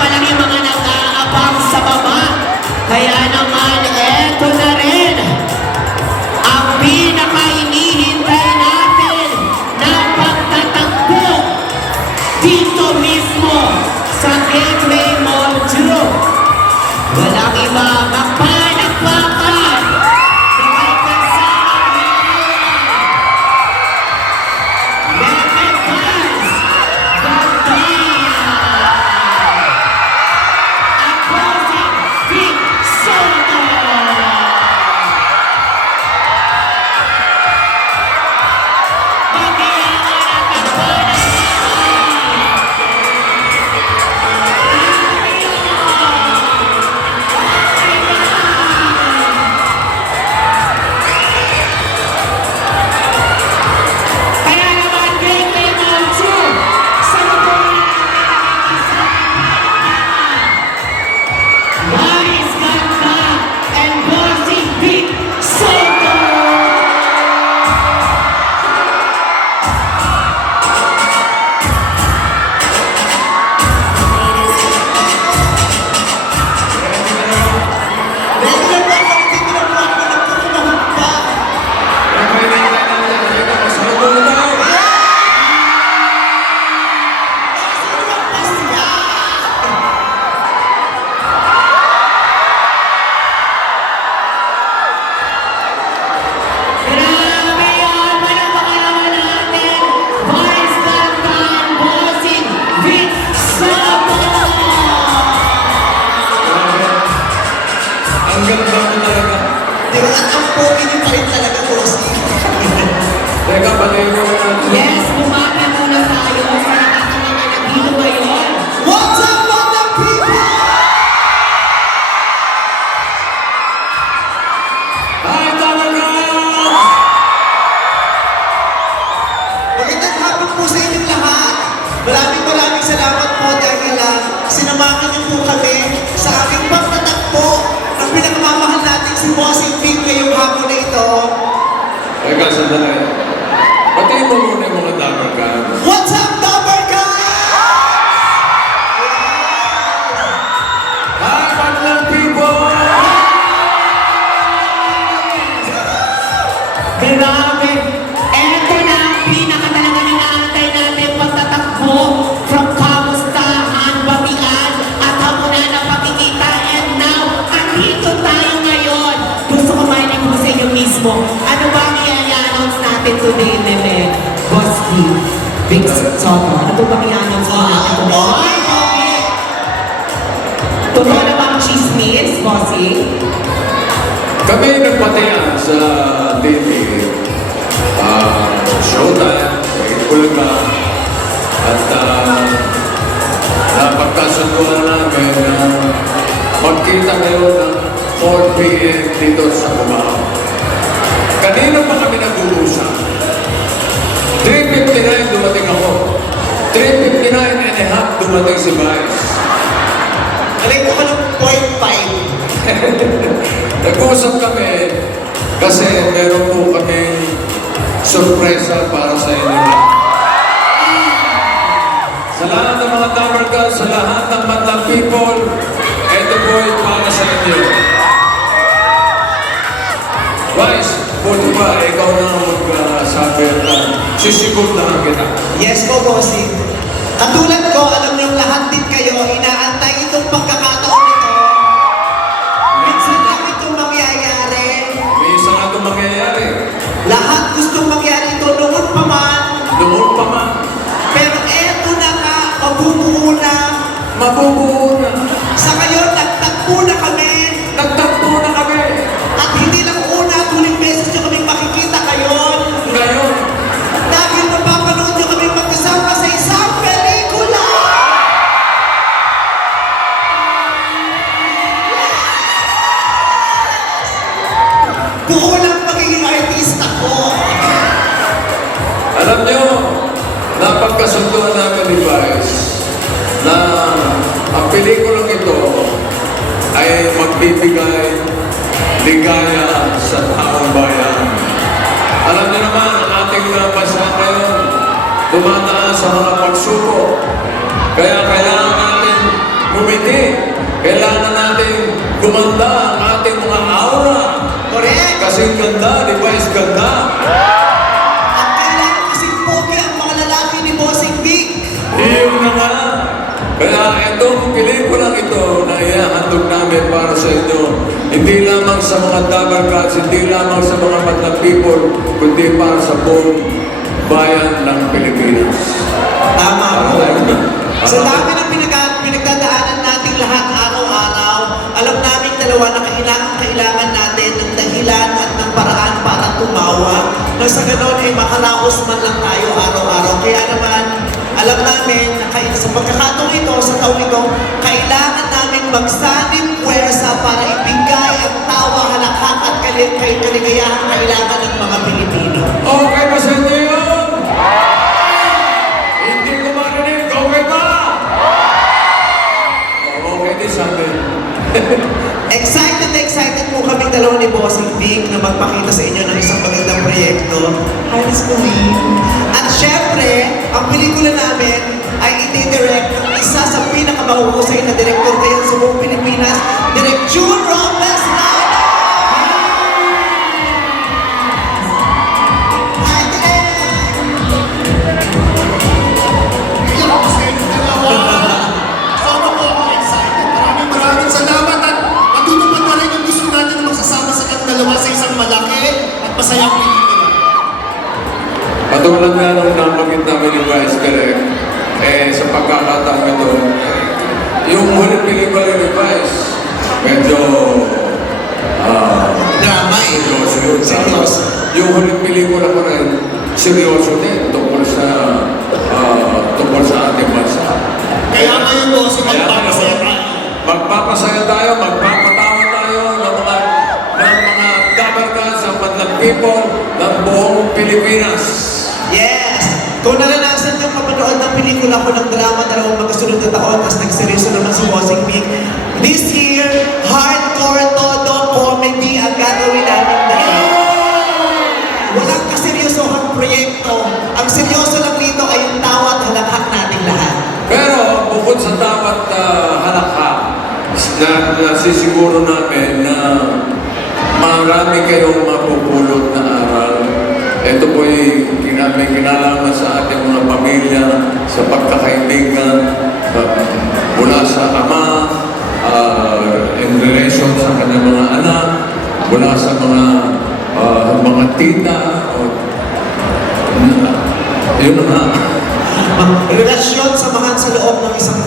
pa lang yung mga nag-aabang sa baba. Kaya naman, eto na rin ang pinaka-inihintay natin na pagtatagpo dito mismo sa Gateway Mall 2. Walang iba, magpalakpakan sa may kasamang Meme Fans, Ganda! At Bossing Vic Soto! Magiyangan ang magpalakpakan! Kaya naman, Gateway Mall 2, sa motor Wise Ganda and Bossing Vic Soto! Grabe yan! Palakpakan naman natin! Wise Ganda and Bossing Vic Soto! Ang ganda mo talaga. Di ba? At ang pogi niyo pa rin talaga, Bossy. Teka, bagay mo na. Yes, bumati muna tayo sa lahat ng mga nandito ngayon. What's up, mga people? Hi, talaga! Magandang hapon po sa inyong lahat. Maraming salamat po dahil sinamahan niyo po kami sa aming pagtatagpo ng pinakamamahal natin si Bossing Vic ngayong hapon na ito. Teka, sandali. Patayin mo muna yung mga dapat ka. What's up, Dapper Guys? Hi, Madlang people! Grabe! Eto na ang pinakatalagang inaantay natin pagtatakbo from kamustahan, batian, at hamunan ng pagkikita. And now, andito tayo ngayon. Gusto ko marinig mo sa inyo mismo. Ano ba ang i-announce natin today, Meme? Boss D, Vic Soto. Ano ba ang i-announce natin today? Ay, okay! Totoo na bang chismis, Bossy? Kami nagpatayan sa TV, Showtime, Bulaga, at napagkasunduan namin na magkita ngayon ng 4 p.m. dito sa Cubao. Kanina pa kami nag-uusap. 3:59 dumating ako. 3:59 and a half dumating si Vice. Alay ko ng 0.5. Nag-uusap kami kasi meron po kaming sorpresa para sa inyo. Sa lahat ng mga Dapper Girls, sa lahat ng Madlang people, ito po ay para sa inyo. Vice, buti ba ikaw na magsabi na sisigurahan kita? Yes po, Bossy. Katulad ko, alam niyong lahat din kayo, inaantay itong pagkakataon nito. Minsan lang itong mangyayari. May isa nga itong mangyayari. Lahat gustong mangyari ito noon pa man. Noon pa man, Pero eto na nga, mabubuo na. mabubuo na. Sa ngayon, nagtagpo na kami. Nagtagpo na kami. At hindi lang una at huling beses nyo kami makikita ngayon. Ngayon, Dahil mapapanood nyo kami magkasama sa isang pelikula. Buo lang pagiging artista ko. alam nyo, napagkasunduan namin ni Vice na ang pelikulang ito ay magbibigay ligaya sa taong bayan. Alam niyo naman, ang ating bansa ngayon dumadaan sa mga pagsubok. Kaya kailangan natin kasing ganda, di ba? Is ganda. At kailangan kasing pogi ang mga lalaki ni Bossing Big. Yun na nga. Kaya itong pelikulang ito na iahandog namin para sa inyo, hindi lamang sa mga Dabar Cats, hindi lamang sa mga Madlang people, kundi para sa buong bayan ng Pilipinas. Tama po. Tama. Sa dami ng pinagdadaanan nating lahat araw-araw, alam namin dalawa na kailangan natin ng dahilan at ng paraan para tumawa na sa ganon ay makaraos man lang tayo araw-araw. Kaya naman, alam namin na sa pagkakataong ito, sa taong ito, kailangan namin magsanib puwersa para ibigay ang tawa, halakhak at kaligayahang kailangan ng mga Pilipino. Okay ba sa inyo yun? Hindi ko marinig. Okay ba? Okay din sa amin. Excited na excited po kami dalawa ni Bossing Big na magpakita sa inyo ng isang magandang proyekto. Hi, Miss Colleen. At syempre, ang pelikula namin ay itidirect ng isa sa pinakamahuhusay na direktor ngayon sa buong Pilipinas, Direk June Robles Lana! Hi, Direk! Hello po sa inyo dalawa. Sama po ako excited. Maraming salamat at matutupad na rin yung gusto natin na magsasama sa dalawa sa isang malaki at masayang pelikula. Patulad nga nung napagit namin yung Vice Direct, sa pagkakataong ito, yung huling pelikula ni Vice, medyo Drama eh. seryoso yun. Seryoso. Yung huling pelikula ko rin, seryoso din tungkol sa ating bansa. Kaya ngayon po, so Kaya magpapasaya tayo. magpapasaya tayo, magpapatawa tayo ng mga Dabar Cats, ang Madlang people ng buong Pilipinas. Yes! Kung naranasan yung kapanood ng pelikula ko ng drama dalawang magkasunod na taon, tapos nagseryoso naman si Bossing Big, this year, hardcore todo comedy ang gagawin namin dalawa. Walang kaseryosohang proyekto. Ang seryoso lang dito ay yung tawa at halakhak nating lahat. Pero bukod sa tawat halakha, nasisiguro namin na marami kayong mapupulot na aral. Ito po'y may kinalaman sa ating mga pamilya, sa pagkakaibigan, mula sa ama, in relation sa kanyang mga anak, mula sa mga tita, yun na. Relasyon, samahan sa loob ng isang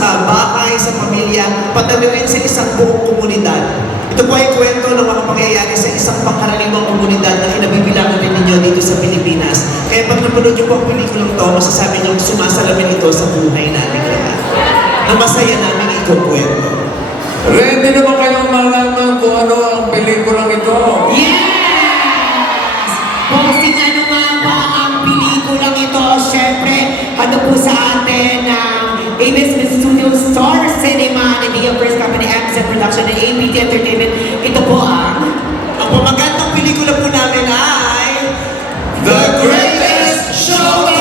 bahay, sa pamilya, pati rin sa isang buong komunidad. Ito po ay kwento ng mga pangyayari sa isang pangkaraniwang komunidad na kinabibilangan rin ninyo dito sa Pilipinas. Kaya pag napanood niyo po ang pelikulang to, masasabi niyo sumasalamin ito sa buhay natin lahat. Na masaya namin ikukwento. Ready na ba kayong malaman kung ano ang pelikulang ito? Yes! Bossing, ano nga ba ang pelikulang ito? Siyempre, ano po sa atin ng ABS Studio Star Cinema and the First Company MZ Production and APT Entertainment. Ito po ang Pamagat ng pelikula po namin ay The Greatest Showdown!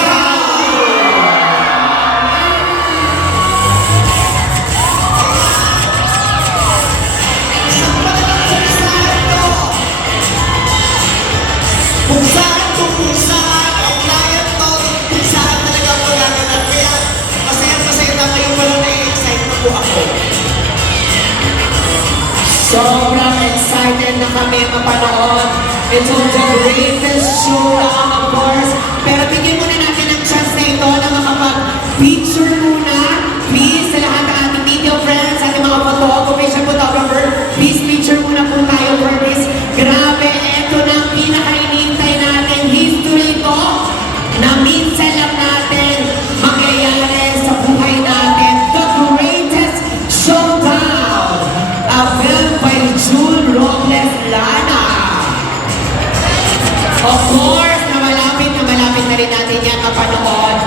Isang malalang kung saan ang layan to, kung saan talaga po naganap. Kaya masaya na kayo pala na-excite na po ako. sobrang excited na kami mapanood. Ito the greatest showdown, of course. Pero bigyan muna natin ang chance na ito na makapag-picture muna. Please, sa lahat ng ating video friends, ating mga official photographer, please picture muna po tayo for this. Grabe, ito na ang pinaka-inintay natin. History ito na minsan lang natin mangyayari sa buhay natin. The greatest showdown. A film by June Robles Lana. Of course, na malapit na rin natin yan mapanood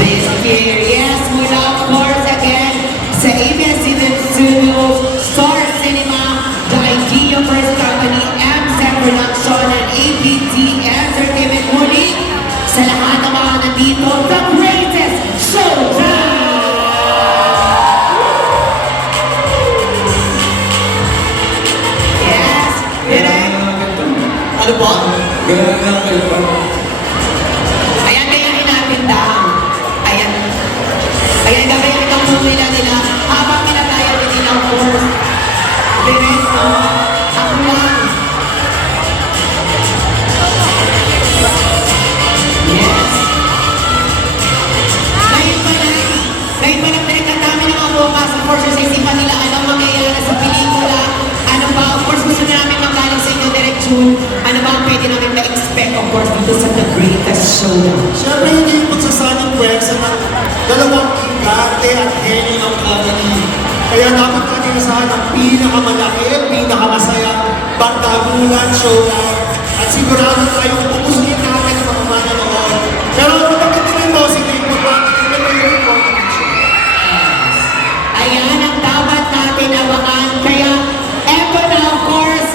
this year. Yes, mula of course again sa ABS-CBN Studios, Star Cinema, the Idea First Company, MZ Production, and APT Entertainment. Muli, sa lahat ng mga nandito, the greatest showdown! Yes, direct. lang kayo. Ayan, gayahin natin daw. Ayan. Ayan, gagayahin ang formula nila. Habang pinagaya din nila, of course. Diretso. Ako lang. Yes. Ngayon pa lang pinagkatami ng mga bukas. Of course, sa isipan nila, anong mangyayari sa pelikula. Ano ba, of course, gusto na namin magaling sa inyo, Direct June. Ano ba ang pwede namin ma-expect, of course, dito sa The Greatest Showdown? Siyempre, hindi yung pagsasanang pwersa ng dalawang igate at henny ng comedy. Kaya dapat natin asahan ang pinakamalaki, pinakamasaya, pagtagulan, showdown, at sigurado tayong pupusin natin ang mga manonood. Pero bakit din mo, sige, magpapagin na yung competition. Ayan ang dapat natin abangan. Kaya, eto na, of course,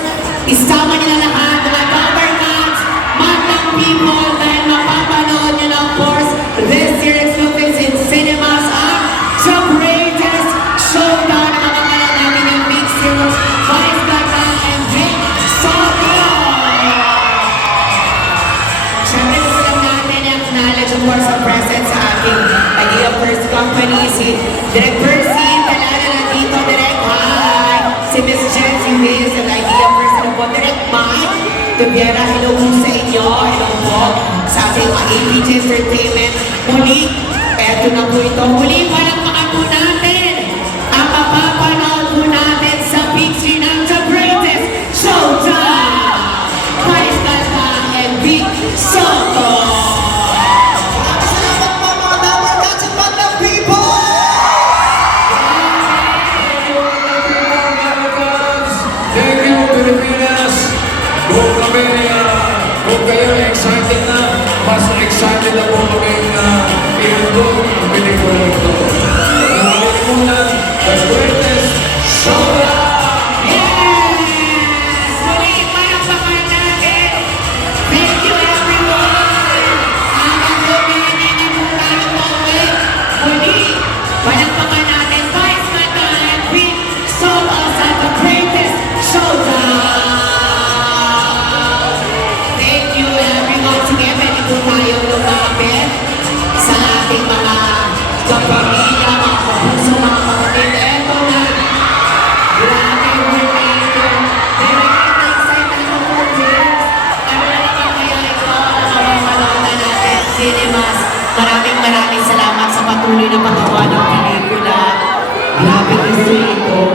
isama nila lahat, mga governments, madlang people, dahil mapapanood nyo na, of course, this year exclusive in cinemas ang The Greatest Showdown. Ang mga natin yung Big Zeros, Vice Gata, and Vic Soto. Siyempre, gusto lang natin i-acknowledge, of course, ang presence sa ating Idea First Company, si Direk Percy, Talana na dito, Direk Hi, si Miss Jessie Wiz, at Idea First, ano po, Direk Mike, Tubiera, hello po sa inyo, hello po sa ating APG Entertainment. Muli, eto na po ito, muli, parang mga po natin, ang mapapanood po natin sa big screen ng The Greatest Showdown! Vice Gata and Vic Soto! Salamat po mga Dapat Cats and Bandang People! Thank you, Pilipinas! Kung kayo excited na, mas excited na po kami na i-upload ang pelikula ito. Nahalik muna, The Greatest Showdown! Yes! Muli, palakpakan natin! Thank you everyone! Hanggang doon, hindi po tayo pauwi. Muli, palakpakan natin Vice Gata and Vic Soto sa The Greatest Showdown! Thank you everyone! Sige, pwede po tayo lumapit sa ating mga kapamilya, mga kapuso, mga kapatid. Eto na! Grabe, we're making direct excited ako for this. Ano na naman kaya ito na mamamanood na natin cinemas. Maraming salamat sa patuloy na patawa ng pelikula. Grabe kasi ito.